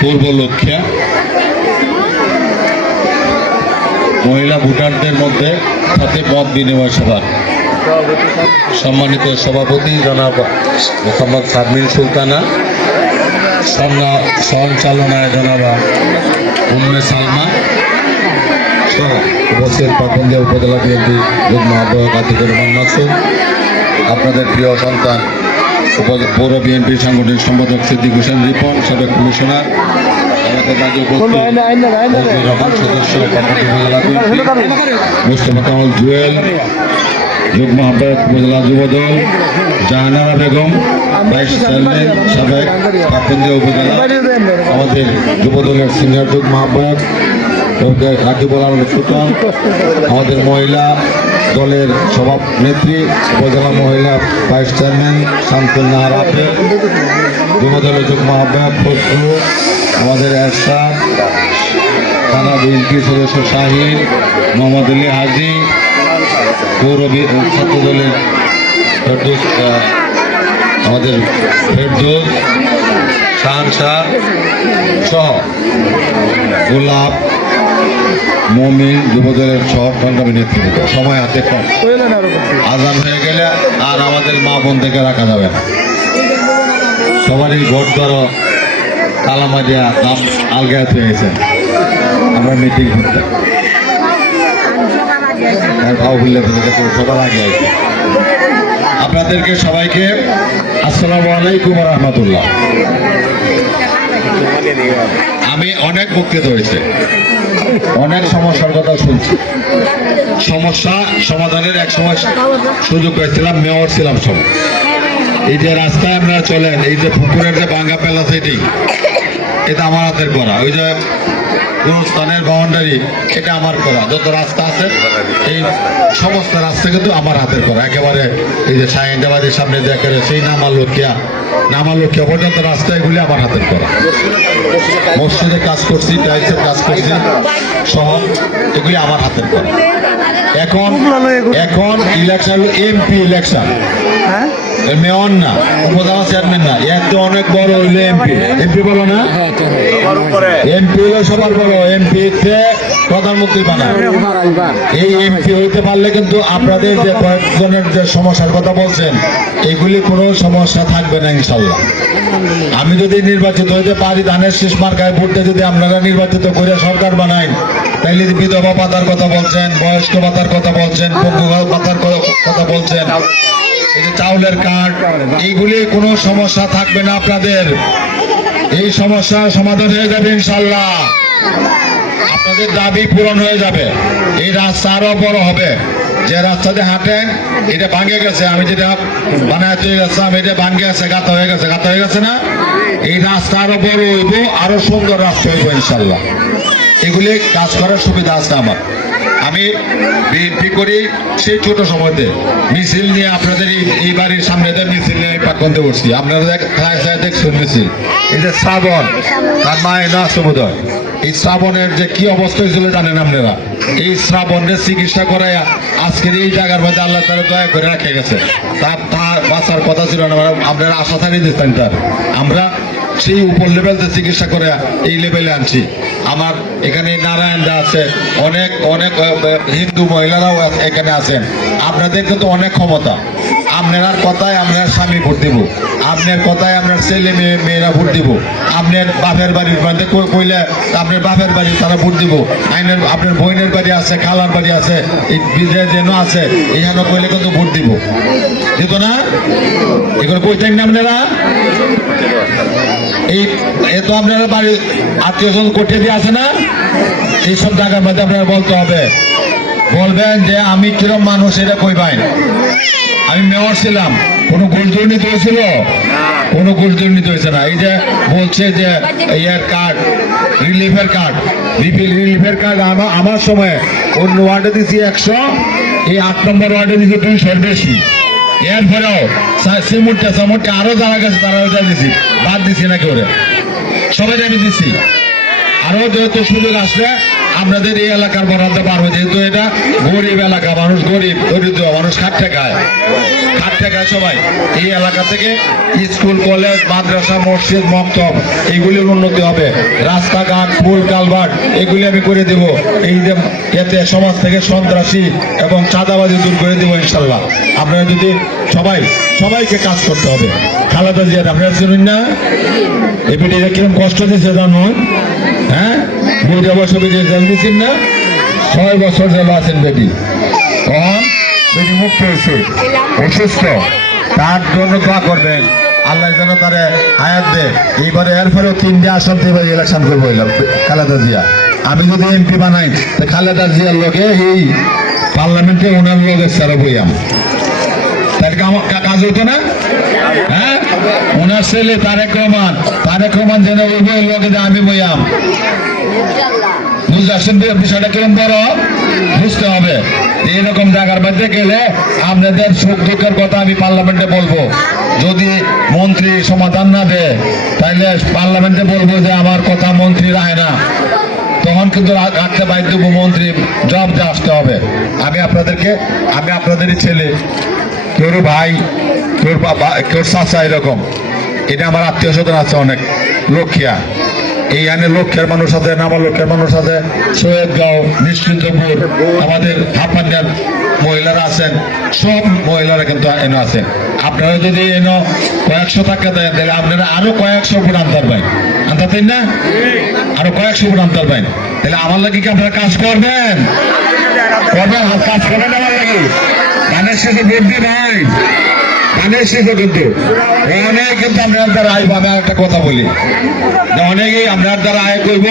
পূর্ব লক্ষ্যা। মহিলা ভোটারদের মধ্যে সাথে মত বিনিময় সভা। সম্মানিত সভাপতি জনাব মোহাম্মদ সাদমিন সুলতানা সঞ্চালনায় জনাবা উম্মে সালমা উপস্থিত পাটন্দিয়া উপজেলা বিএনপি যুগ্ম আহ্বায়ক আতিকুর রহমান মাসুদ আপনাদের প্রিয় সন্তান পৌর বিএনপির সাংগঠনিক সম্পাদক সিদ্দিক হোসেন রিপন সাবেক কমিশনার মুস্তফা কামাল জুয়েল যুগ্ম আহ্বায়ক উপজেলা যুবদল জাহানারা বেগম ভাইস চেয়ারম্যান সাবেক উপজেলা আমাদের যুবদলের সিনিয়র যুগ্ম আহ্বায়ক আলম সুতন আমাদের মহিলা দলের সভানেত্রী, উপজেলা মহিলা ভাইস চেয়ারম্যান শান্তনাহার আপে যুবদলের যুগ্ম আহ্বায়ক ফসলু, আমাদের এরশাদ, থানা বিএনপি সদস্য শাহিন, মোহাম্মদ আলী হাজি, পৌর বি- ছাত্র দলের আমাদের ফেরদৌস শাহ সহ গোলাপ মমিন যুবদলের সহ সংগ্রামী নেতৃত্ব সময় হাতে কম। আজান হয়ে গেলে আর আমাদের মা বোন থেকে রাখা যাবে না। সবারই ভোট ধরো তালামা দিয়া নাম আলগায়াত হয়ে আমরা মিটিং করতাম সবার আপনাদেরকে সবাইকে আসসালামু আলাইকুম রহমতুল্লাহ। আমি অনেক বক্তৃতা হয়েছে অনেক সমস্যার কথা শুনছি। সমস্যা সমাধানের এক সময় সুযোগ পেয়েছিলাম, মেয়র ছিলাম সব। এই যে রাস্তায় আপনারা চলেন, এই যে পুকুরের যে ভাঙ্গা পেলা সেটি, এটা আমার হাতের করা। ওই যে গুরুস্থানের বাউন্ডারি এটা আমার করা। যত রাস্তা আছে, এই সমস্ত রাস্তা কিন্তু আমার হাতের করা। একেবারে এই যে সাইন্দাবাদের সামনে যে একেবারে সেই নামার লক্ষ্যা পর্যন্ত রাস্তা এগুলি আমার হাতের করা। মসজিদে কাজ করছি টাইলসের কাজ করছি সহ এগুলি আমার হাতের কাজ। এখন এখন ইলেকশন এমপি ইলেকশন মেয়র না উপজেলা চেয়ারম্যান না। এত তো অনেক বড় হইলে এমপি এমপি বলো না? এমপি হলো সবার বড় এমপি তে প্রধানমন্ত্রী বানায় এই এমপি হইতে পারলে কিন্তু আপনাদের যে কয়েকজনের যে সমস্যার কথা বলছেন এগুলি কোনো সমস্যা থাকবে না ইনশাল্লাহ। আমি যদি নির্বাচিত হইতে পারি ধানের শেষ মার্কায় ভোটে যদি আপনারা নির্বাচিত করে সরকার বানাই তাইলে বিধবা পাতার কথা বলছেন বয়স্ক পাতার কথা বলছেন পঙ্গু পাতার কথা বলছেন এই যে চাউলের কার্ড এইগুলি কোনো সমস্যা থাকবে না আপনাদের। এই সমস্যার সমাধান হয়ে যাবে ইনশাল্লাহ। আপনাদের দাবি পূরণ হয়ে যাবে। এই রাস্তা আরও বড় হবে। যে রাস্তাতে হাঁটেন এটা ভাঙে গেছে। আমি যেটা বানায় তৈরি গেছিলাম এটা ভাঙে গেছে গাতা হয়ে গেছে গাতা হয়ে গেছে না? এই রাস্তা আরও বড় হইব, আরও সুন্দর রাস্তা হইব ইনশাল্লাহ এগুলি কাজ করার সুবিধা আছে আমার। আমি বিএনপি করি সেই ছোট সময়তে। মিছিল নিয়ে আপনাদের এই বাড়ির সামনে মিছিল নিয়ে পাক করতে উঠছি আপনারা দেখ দেখছেন মিছিল। এই যে শ্রাবণ, তার মায়ের না হয়। এই শ্রাবণের যে কি অবস্থা হয়েছিল জানেন আপনারা? এই শ্রাবণের চিকিৎসা করায় আজকের এই জায়গার মধ্যে আল্লাহ তারা দয়া করে রেখে গেছে। তার তার বাঁচার কথা ছিল না মানে আপনারা আশা থাকিয়ে দিচ্ছেন তার। আমরা সেই উপর লেভেলতে চিকিৎসা করে এই লেভেলে আনছি। আমার এখানে নারায়ণদা আছে, অনেক অনেক হিন্দু মহিলারাও এখানে আছেন। আপনাদের কিন্তু অনেক ক্ষমতা। আপনার কথায় আপনার স্বামী ভোট দিব। আপনার কথায় আপনার ছেলে মেয়ে, মেয়েরা ভোট দিব। আপনার বাপের বাড়ির কই- কইলে আপনার বাপের বাড়ি তারা ভোট দিব। আইনের আপনার বোনের বাড়ি আছে, খালার বাড়ি আছে, এই যেন আছে এইখানে কইলে কিন্তু ভোট দিব। দিব না? এগুলো কইতেন না আপনারা? এই এ তো আপনারা বাড়ি আত্মীয় স্বজন কোঠে দিয়ে আছে না? এইসব জায়গার মধ্যে আপনারা বলতে হবে। বলবেন যে আমি কিরম মানুষ, এটা কইবাই আমি মেয়র ছিলাম। কোনো ঘুষ দুর্নীতি হয়েছিল কোনো ঘুষ দুর্নীতি হয়েছে না। এই যে বলছে যে ইয়ের কার্ড রিলিফের কার্ড রিলিফের কার্ড আমার আমার সময় অন্য ওয়ার্ডে দিছি একশো এই আট নম্বর ওয়ার্ডে দিছি দুইশোর বেশি। এরপরেও সিমুটটা সামুটটা আরও যারা গেছে তারা ওইটা দিছি। বাদ দিছি নাকি ওরে? সবাই আমি দিছি। আরও যেহেতু সুযোগ আসলে আপনাদের এই এলাকার বরাদ্দ পারবে যেহেতু এটা গরিব এলাকা, মানুষ গরিব, দরিদ্র, মানুষ খাটতে খায় খাটতে খায় সবাই। এই এলাকা থেকে স্কুল, কলেজ, মাদ্রাসা, মসজিদ, মক্তব, এগুলির উন্নতি হবে। রাস্তাঘাট পুল কালভার্ট, এগুলি আমি করে দেব। এই যে এতে সমাজ থেকে সন্ত্রাসী এবং চাঁদাবাজি দূর করে দেবো, ইনশাল্লাহ। আপনারা যদি সবাই, সবাইকে কাজ করতে হবে। খালাদা জিয়ার আপনারা চিনুন না? বেটিরা কীরকম কষ্ট দিচ্ছে জানো? হ্যাঁ? ছয় তার জন্য দোয়া করবেন। আল্লাহ যেন তারে হায়াত এইবারে এরপরেও তিনটে আসন থেকে ইলেকশন করব খালেদা জিয়া। আমি যদি এমপি বানাই খালেদা জিয়ার লোকে এই পার্লামেন্টে ওনার লোকের সারা বইয়াম। কাজ হতো না? হ্যাঁ? ওনার ছেলে তারেক রহমান। তারেক রহমান যেন উভয় যে আমি বইয়াম। বুঝতে তো বিষয়টা কিরম বড়? বুঝতে হবে। এইরকম জায়গার মধ্যে গেলে আপনাদের সুখ দুঃখের কথা আমি পার্লামেন্টে বলব। যদি মন্ত্রী সমাধান না দেয় তাহলে পার্লামেন্টে বলব যে আমার কথা মন্ত্রী রায় না। তখন কিন্তু রাখতে বাধ্য মন্ত্রী। জব দিয়ে আসতে হবে। আমি আপনাদেরকে আমি আপনাদেরই ছেলে। তোর ভাই বাবা তোর চাচা এরকম। এটা আমার আত্মীয় স্বজন আছে অনেক, লক্ষ্যা। এই আনে লক্ষ্যের মানুষ আছে, নামা লক্ষ্যের মানুষ আছে সৈয়দগাঁও নিশ্চিন্তপুর, আমাদের হাপান্ডার মহিলারা আছেন, সব মহিলারা কিন্তু এনে আছেন আপনারা যদি এনো কয়েকশো টাকা দেন, তাহলে আপনারা আরও কয়েকশো আনতে পারেন আনতে পারেন না? আরও কয়েকশো ফুট আনতে পারেন তাহলে আমার লাগে কি আপনারা কাজ করবেন? করবেন, কাজ করবেন আমার লাগে। ধানের শেষে ভোট নাই ধানের শেষে কিন্তু, অনেক কিন্তু আমরা দ্বারা আয় পাবে একটা কথা বলি। অনেকেই আমরা দ্বারা আয় করব।